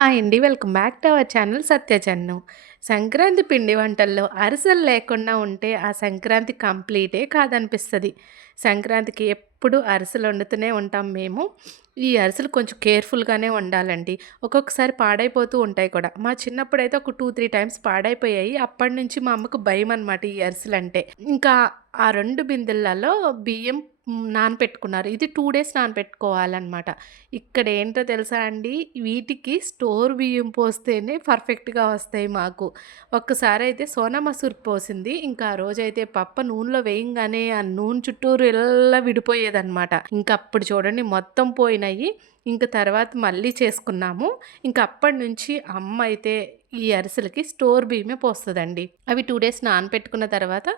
Hi అండి. Welcome back to our channel Satyachannu. Sankranti పిండి వంటల్లో అరిసెలు లేకుండా ఉంటే ఆ సంక్రాంతి కంప్లీటే కాదనిపిస్తుంది సంక్రాంతికి ఎప్పుడు అరిసెలు వండుతూనే ఉంటాం మేము. ఈ అరిసెలు కొంచెం కేర్‌ఫుల్‌గానే వండాలండి. ఒక్కొక్కసారి పాడైపోతూ ఉంటాయి కూడా. మా చిన్నప్పుడు అయితే ఒక 2, 3 టైమ్స్ పాడైపోయాయి. అప్పటినుంచి మా అమ్మకు భయం అనమాట ఈ అరిసెలు అంటే ఇంకా ఆ రెండు బిందెలలో బియ్యం నానపెట్టుకున్నారు. ఇది టూ డేస్ ఆనపెట్టుకోవాలన్నమాట ఇక్కడ ఏంటో తెలుసా అండి? వీటికి స్టోర్ బియ్యం పోస్తేనే పర్ఫెక్ట్‌గా వస్తాయి మాకు. ఒక్కసారయితే సోనా మసూర్ పోసింది. ఇంకా ఆ రోజైతే పప్ప నూనెలో వేయంగానే ఆ నూనె చుట్టూరు ఇలా విడిపోయేదనమాట. ఇంక అప్పుడు చూడండి మొత్తం పోయినాయి. ఇంక తర్వాత మళ్ళీ చేసుకున్నాము. ఇంక అప్పటినుంచి అమ్మ అయితే ఈ అరిసెలకి స్టోర్ బియ్యమే పోస్తుందండి అవి టూ డేస్ నానపెట్టుకున్న తర్వాత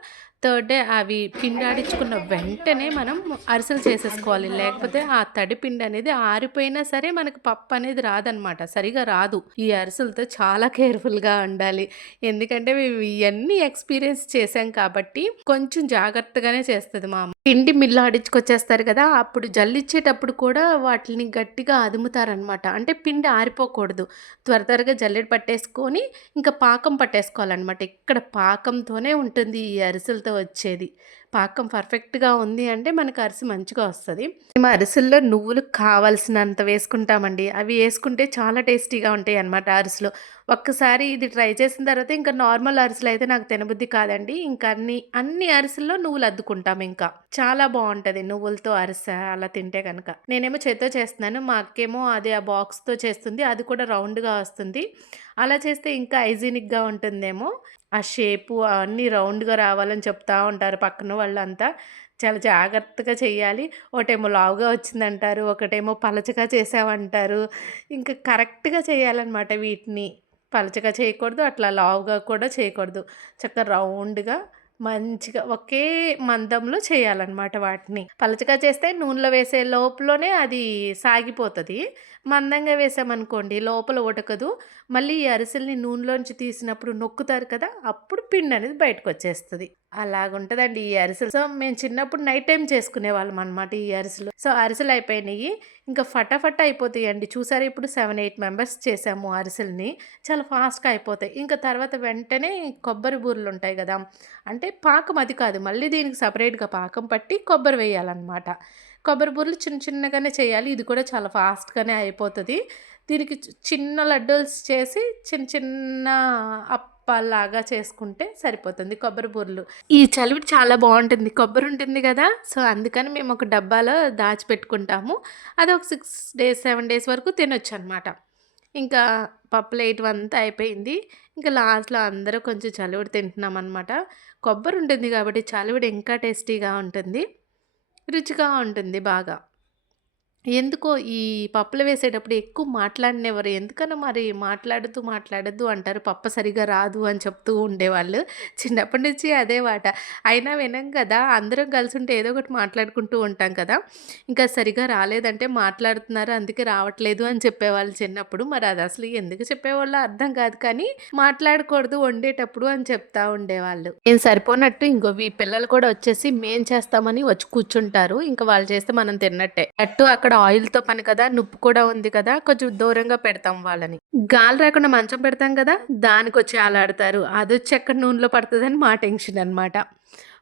థర్డ్ డే అవి పిండాడించుకున్న వెంటనే మనం అరిసెలు చేసేసుకోవాలి. లేకపోతే ఆ తడి పిండనేది ఆరిపోయినా సరే మనకు పప్పు అనేది రాదనమాట. సరిగా రాదు. ఈ అరిసెలతో చాలా కేర్‌ఫుల్‌గా ఉండాలి. ఎందుకంటే మేము ఇవన్నీ ఎక్స్‌పీరియన్స్ చేసాం కాబట్టి కొంచెం జాగ్రత్తగానే చేస్తుంది మా అమ్మ. పిండి మిల్లు ఆడించుకొచ్చేస్తారు కదా! అప్పుడు జల్లిచ్చేటప్పుడు కూడా వాటిని గట్టిగా అదుముతారనమాట. అంటే పిండి ఆరిపోకూడదు. త్వర త్వరగా జల్లెడ పట్టేసుకొని ఇంకా పాకం పట్టేసుకోవాలన్నమాట ఇక్కడ పాకంతోనే ఉంటుంది ఈ అరిసెలతో వచ్చేది. పాకం పర్ఫెక్ట్‌గా ఉంది అంటే మనకు అరిసె మంచిగా వస్తుంది మేము అరిసెల్లో నువ్వులు కావాల్సినంత వేసుకుంటామండి. అవి వేసుకుంటే చాలా టేస్టీగా ఉంటాయి అన్నమాట అరిసెలు. ఒక్కసారి ఇది ట్రై చేసిన తర్వాత ఇంకా నార్మల్ అరిసెలు అయితే నాకు తినబుద్ధి కాదండి. ఇంకా అన్ని, అన్ని అరిసెల్లో నువ్వులు అద్దుకుంటాం ఇంకా. చాలా బాగుంటుంది నువ్వులతో అరిసె అలా తింటే కనుక నేనేమో చేత్తో చేస్తున్నాను. మా అక్కేమో అదే ఆ బాక్స్‌తో చేస్తుంది. అది కూడా రౌండ్‌గా వస్తుంది. అలా చేస్తే ఇంకా హైజీనిక్‌గా ఉంటుందేమో. ఆ షేపు అన్నీ రౌండ్‌గా రావాలని చెప్తా ఉంటారు పక్కన వాళ్ళంతా. చాలా జాగ్రత్తగా చేయాలి ఒకటేమో లావుగా వచ్చిందంటారు. ఒకటేమో పలచగా చేసావంటారు. ఇంకా కరెక్ట్‌గా చేయాలన్నమాట వీటిని. పలచగా చేయకూడదు. అట్లా లావుగా కూడా చేయకూడదు. చక్కగా రౌండ్‌గా మంచిగా ఒకే మందంలో చేయాలన్నమాట వాటిని. పలచగా చేస్తే నూనెలో వేసే లోపలనే అది సాగిపోతుంది మందంగా వేసామనుకోండి లోపల ఉడకదు. మళ్ళీ ఈ అరిసెల్ని నూనెలోంచి తీసినప్పుడు నొక్కుతారు కదా! అప్పుడు పిండి అనేది బయటకు వచ్చేస్తుంది అలాగుంటుందండి ఈ అరిసెలు. సో, మేము చిన్నప్పుడు నైట్ టైం చేసుకునేవాళ్ళం అనమాట ఈ అరిసెలు. సో, అరిసెలు అయిపోయినాయి ఇంకా ఫటాఫట్ అయిపోతాయండి. చూసారు ఇప్పుడు 7, 8 మెంబర్స్ చేసాము అరిసెల్ని చాలా ఫాస్ట్‌గా అయిపోతాయి. ఇంకా తర్వాత వెంటనే కొబ్బరి బూరలు ఉంటాయి కదా అంటే పాకం అది కాదు. మళ్ళీ దీనికి సపరేట్గా పాకం పట్టి కొబ్బరి వేయాలన్నమాట కొబ్బరి బూరలు చిన్న చిన్నగానే చేయాలి. ఇది కూడా చాలా ఫాస్ట్‌గానే అయిపోతది. అయిపోతుంది దీనికి చిన్న లడ్డూస్ చేసి చిన్న చిన్న అప్పలాగా చేసుకుంటే సరిపోతుంది కొబ్బరి బూరలు. ఈ చలివిడి చాలా బాగుంటుంది కొబ్బరి ఉంటుంది కదా సో, అందుకని మేము ఒక డబ్బాలో దాచిపెట్టుకుంటాము. అది ఒక సిక్స్ డేస్, సెవెన్ డేస్ వరకు తినొచ్చనమాట. ఇంకా పప్పులు అంతా అయిపోయింది. ఇంకా లాస్ట్‌లో అందరూ కొంచెం చలివిడి తింటున్నామనమాట. కొబ్బరి ఉంటుంది కాబట్టి చలివిడి ఇంకా టేస్టీగా ఉంటుంది. రుచిగా ఉంటుంది బాగా. ఎందుకో ఈ పప్పులు వేసేటప్పుడు ఎక్కువ మాట్లాడినవారు ఎందుకనో మరి మాట్లాడుతూ మాట్లాడొద్దు అంటారు. పప్పు సరిగా రాదు అని చెప్తూ ఉండేవాళ్ళు. చిన్నప్పటి నుంచి అదే మాట. అయినా వినం కదా అందరం కలిసి ఉంటే ఏదో ఒకటి మాట్లాడుకుంటూ ఉంటాం కదా! ఇంకా సరిగ్గా రాలేదంటే మాట్లాడుతున్నారు అందుకే రావట్లేదు అని చెప్పేవాళ్ళు చిన్నప్పుడు. మరి అది అసలు ఎందుకు చెప్పేవాళ్ళు అర్థం కాదు కానీ మాట్లాడకూడదు వండేటప్పుడు అని చెప్తా ఉండేవాళ్ళు. నేను సరిపోనట్టు ఇంకో ఈ పిల్లలు కూడా వచ్చేసి మేం చేస్తామని వచ్చి కూర్చుంటారు. ఇంకా వాళ్ళు చేస్తే మనం తిన్నట్టే. అట్టు అక్కడ ఆయిల్‌తో పని కదా! నుప్పు కూడా ఉంది కదా! కొంచెం దూరంగా పెడతాం వాళ్ళని. గాలి రాకుండా మంచం పెడతాం గదా! దానికొచ్చి ఆలాడతారు. వచ్చి ఎక్కడ నూనెలో పడుతుందని మా టెన్షన్ అనమాట.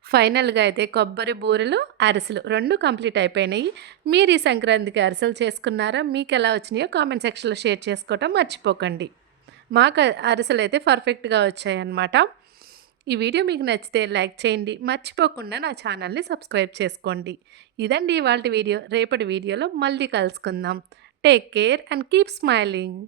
ఫైనల్‌గా అయితే కొబ్బరి బూరెలు, అరిసెలు రెండు కంప్లీట్ అయిపోయినాయి. మీరు ఈ సంక్రాంతికి అరిసెలు చేసుకున్నారా? మీకు ఎలా వచ్చినాయో కామెంట్ సెక్షన్‌లో షేర్ చేసుకోవటం మర్చిపోకండి. మాకు అరిసెలు అయితే పర్ఫెక్ట్‌గా వచ్చాయన్నమాట. ఈ వీడియో మీకు నచ్చితే లైక్ చేయండి. మర్చిపోకుండా నా ఛానల్‌ని సబ్స్క్రైబ్ చేసుకోండి. ఇదండి ఇవాళ వీడియో. రేపటి వీడియోలో మళ్ళీ కలుసుకుందాం. Take care and keep smiling.